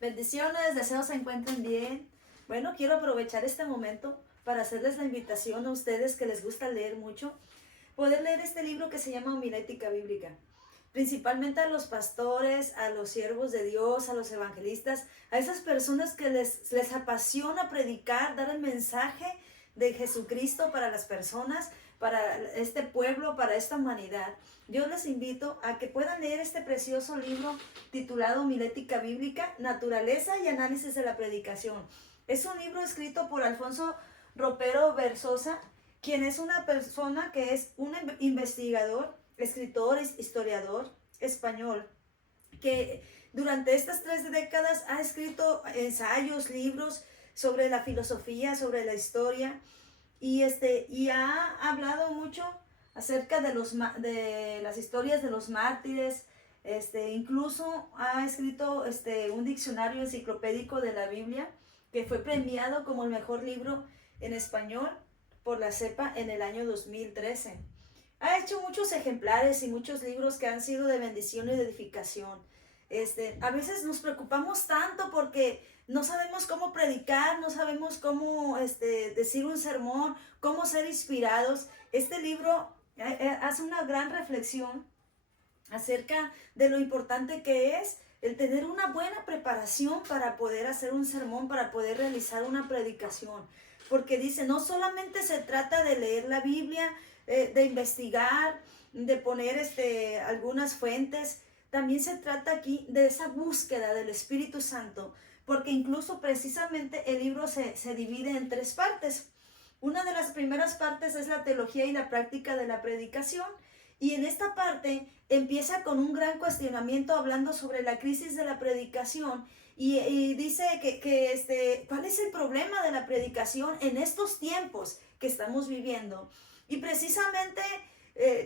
Bendiciones, deseo se encuentren bien. Bueno, quiero aprovechar este momento para hacerles la invitación a ustedes que les gusta leer mucho, poder leer este libro que se llama Homilética Bíblica. Principalmente a los pastores, a los siervos de Dios, a los evangelistas, a esas personas que les apasiona predicar, dar el mensaje de Jesucristo para las personas, para este pueblo, para esta humanidad. Yo les invito a que puedan leer este precioso libro titulado Homilética Bíblica, Naturaleza y Análisis de la Predicación. Es un libro escrito por Alfonso Ropero Versosa, quien es una persona que es un investigador, escritor, historiador español, que durante estas 3 décadas ha escrito ensayos, libros sobre la filosofía, sobre la historia, y ha hablado mucho acerca de las historias de los mártires. Incluso ha escrito un diccionario enciclopédico de la Biblia que fue premiado como el mejor libro en español por la CEPA en el año 2013. Ha hecho muchos ejemplares y muchos libros que han sido de bendición y de edificación. A veces nos preocupamos tanto porque no sabemos cómo predicar, no sabemos cómo decir un sermón, cómo ser inspirados. Este libro hace una gran reflexión acerca de lo importante que es el tener una buena preparación para poder hacer un sermón, para poder realizar una predicación. Porque dice, no solamente se trata de leer la Biblia, de investigar, de poner algunas fuentes, también se trata aquí de esa búsqueda del Espíritu Santo, porque incluso precisamente el libro se divide en 3 partes. Una de las primeras partes es la teología y la práctica de la predicación, y en esta parte empieza con un gran cuestionamiento hablando sobre la crisis de la predicación y dice ¿cuál es el problema de la predicación en estos tiempos que estamos viviendo? Y precisamente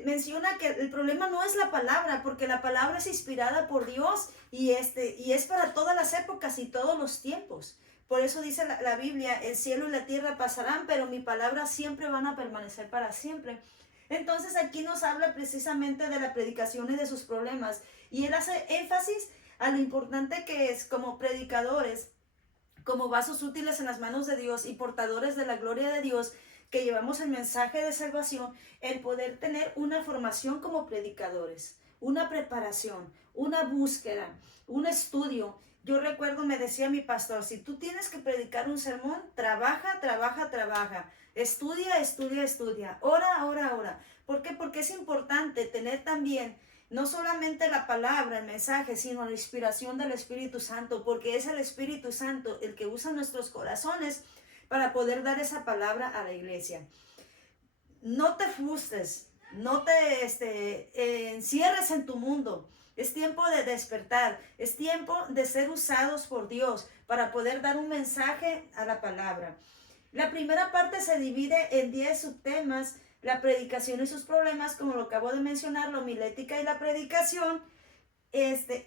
menciona que el problema no es la palabra, porque la palabra es inspirada por Dios y es para todas las épocas y todos los tiempos. Por eso dice la Biblia, el cielo y la tierra pasarán, pero mi palabra siempre van a permanecer para siempre. Entonces aquí nos habla precisamente de la predicación y de sus problemas. Y él hace énfasis a lo importante que es como predicadores, como vasos útiles en las manos de Dios y portadores de la gloria de Dios, que llevamos el mensaje de salvación, el poder tener una formación como predicadores, una preparación, una búsqueda, un estudio. Yo recuerdo, me decía mi pastor, si tú tienes que predicar un sermón, trabaja, trabaja, trabaja. Estudia, estudia, estudia. Ora, ora, ora. ¿Por qué? Porque es importante tener también no solamente la palabra, el mensaje, sino la inspiración del Espíritu Santo, porque es el Espíritu Santo el que usa nuestros corazones para poder dar esa palabra a la iglesia. No te frustres, no te encierres en tu mundo. Es tiempo de despertar, es tiempo de ser usados por Dios para poder dar un mensaje a la palabra. La primera parte se divide en 10 subtemas: la predicación y sus problemas, como lo acabo de mencionar, la homilética y la predicación.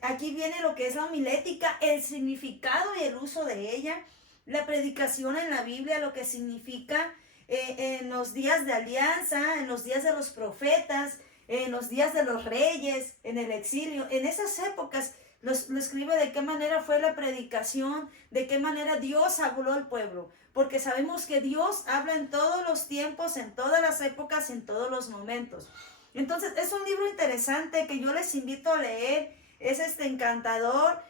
Aquí viene lo que es la homilética, el significado y el uso de ella. La predicación en la Biblia, lo que significa en los días de alianza, en los días de los profetas, en los días de los reyes, en el exilio, en esas épocas. Lo escribe de qué manera fue la predicación, de qué manera Dios habló al pueblo, porque sabemos que Dios habla en todos los tiempos, en todas las épocas, en todos los momentos. Entonces es un libro interesante que yo les invito a leer. Es encantador,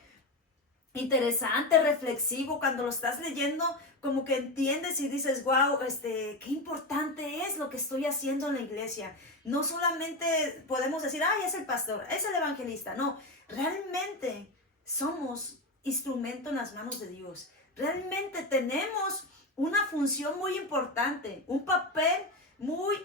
interesante, reflexivo. Cuando lo estás leyendo, como que entiendes y dices, wow, qué importante es lo que estoy haciendo en la iglesia. No solamente podemos decir, ay, es el pastor, es el evangelista. No, realmente somos instrumento en las manos de Dios. Realmente tenemos una función muy importante, un papel muy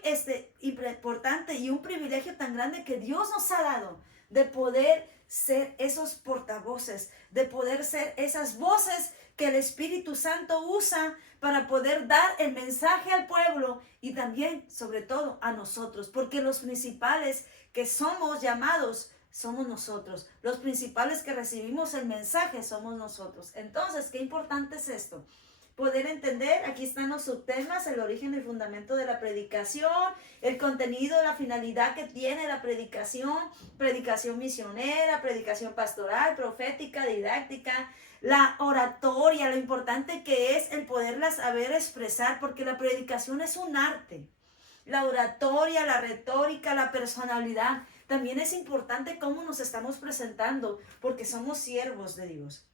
importante y un privilegio tan grande que Dios nos ha dado de poder ser esos portavoces, de poder ser esas voces que el Espíritu Santo usa para poder dar el mensaje al pueblo y también, sobre todo, a nosotros, porque los principales que somos llamados somos nosotros, los principales que recibimos el mensaje somos nosotros. Entonces, qué importante es esto. poder entender, aquí están los subtemas, el origen y el fundamento de la predicación, el contenido, la finalidad que tiene la predicación misionera, predicación pastoral, profética, didáctica, la oratoria, lo importante que es el poderla saber expresar, porque la predicación es un arte. La oratoria, la retórica, la personalidad, también es importante cómo nos estamos presentando, porque somos siervos de Dios.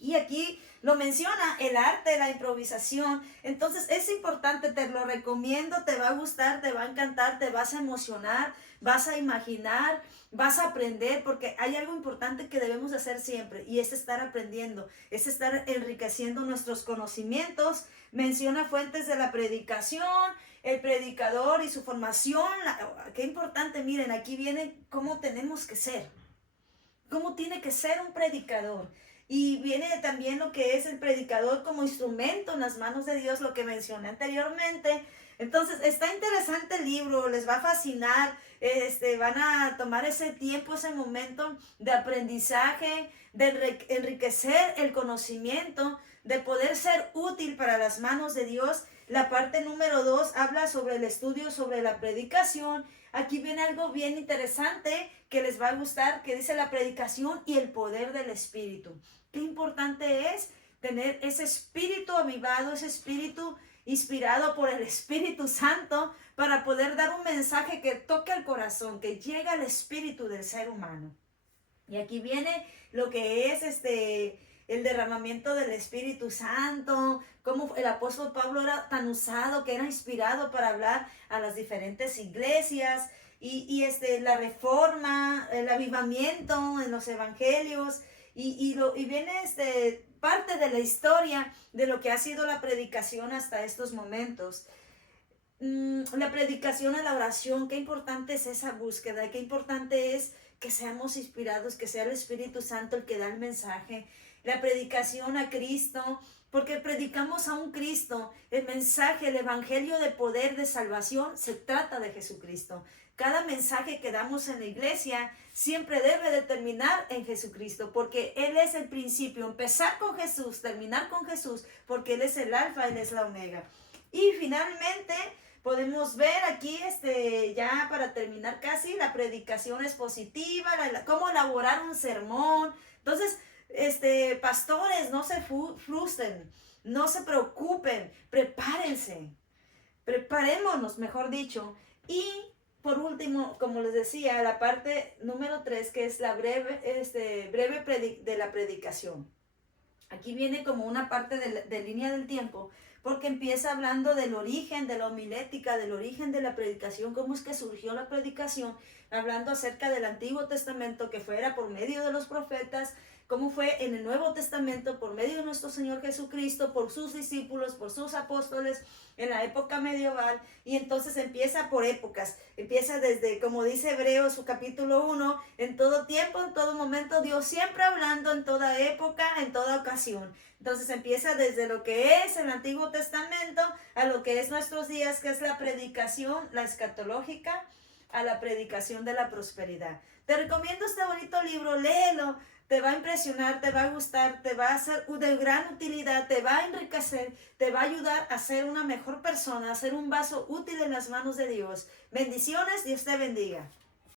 Y aquí lo menciona el arte, la improvisación. Entonces es importante, te lo recomiendo, te va a gustar, te va a encantar, te vas a emocionar, vas a imaginar, vas a aprender, porque hay algo importante que debemos hacer siempre, y es estar aprendiendo, es estar enriqueciendo nuestros conocimientos. Menciona fuentes de la predicación, el predicador y su formación. Qué importante, miren, aquí viene cómo tenemos que ser, cómo tiene que ser un predicador. Y viene también lo que es el predicador como instrumento en las manos de Dios, lo que mencioné anteriormente. Entonces, está interesante el libro, les va a fascinar, van a tomar ese tiempo, ese momento de aprendizaje, de enriquecer el conocimiento, de poder ser útil para las manos de Dios. La parte número 2 habla sobre el estudio sobre la predicación. Aquí viene algo bien interesante que les va a gustar, que dice la predicación y el poder del Espíritu. Qué importante es tener ese espíritu avivado, ese espíritu inspirado por el Espíritu Santo para poder dar un mensaje que toque el corazón, que llegue al espíritu del ser humano. Y aquí viene lo que es el derramamiento del Espíritu Santo, cómo el apóstol Pablo era tan usado, que era inspirado para hablar a las diferentes iglesias, y la reforma, el avivamiento en los evangelios, y viene parte de la historia de lo que ha sido la predicación hasta estos momentos. La predicación a la oración, qué importante es esa búsqueda, qué importante es que seamos inspirados, que sea el Espíritu Santo el que da el mensaje. La predicación a Cristo, porque predicamos a un Cristo. El mensaje, el evangelio de poder, de salvación, se trata de Jesucristo. Cada mensaje que damos en la iglesia siempre debe de terminar en Jesucristo, porque Él es el principio. Empezar con Jesús, terminar con Jesús, porque Él es el alfa, Él es la omega. Y finalmente podemos ver aquí, ya para terminar casi, la predicación expositiva, cómo elaborar un sermón. Entonces, pastores, no se frustren, no se preocupen, prepárense, preparémonos, mejor dicho. Y por último, como les decía, la parte número 3, que es la breve de la predicación. Aquí viene como una parte de línea del tiempo, porque empieza hablando del origen de la homilética, del origen de la predicación, cómo es que surgió la predicación, hablando acerca del Antiguo Testamento, que fuera por medio de los profetas, cómo fue en el Nuevo Testamento por medio de nuestro Señor Jesucristo, por sus discípulos, por sus apóstoles en la época medieval. Y entonces empieza por épocas, empieza desde, como dice Hebreos, su capítulo 1, en todo tiempo, en todo momento, Dios siempre hablando, en toda época, en toda ocasión. Entonces empieza desde lo que es el Antiguo Testamento a lo que es nuestros días, que es la predicación, la escatológica, a la predicación de la prosperidad. Te recomiendo este bonito libro, léelo. Te va a impresionar, te va a gustar, te va a ser de gran utilidad, te va a enriquecer, te va a ayudar a ser una mejor persona, a ser un vaso útil en las manos de Dios. Bendiciones, Dios te bendiga.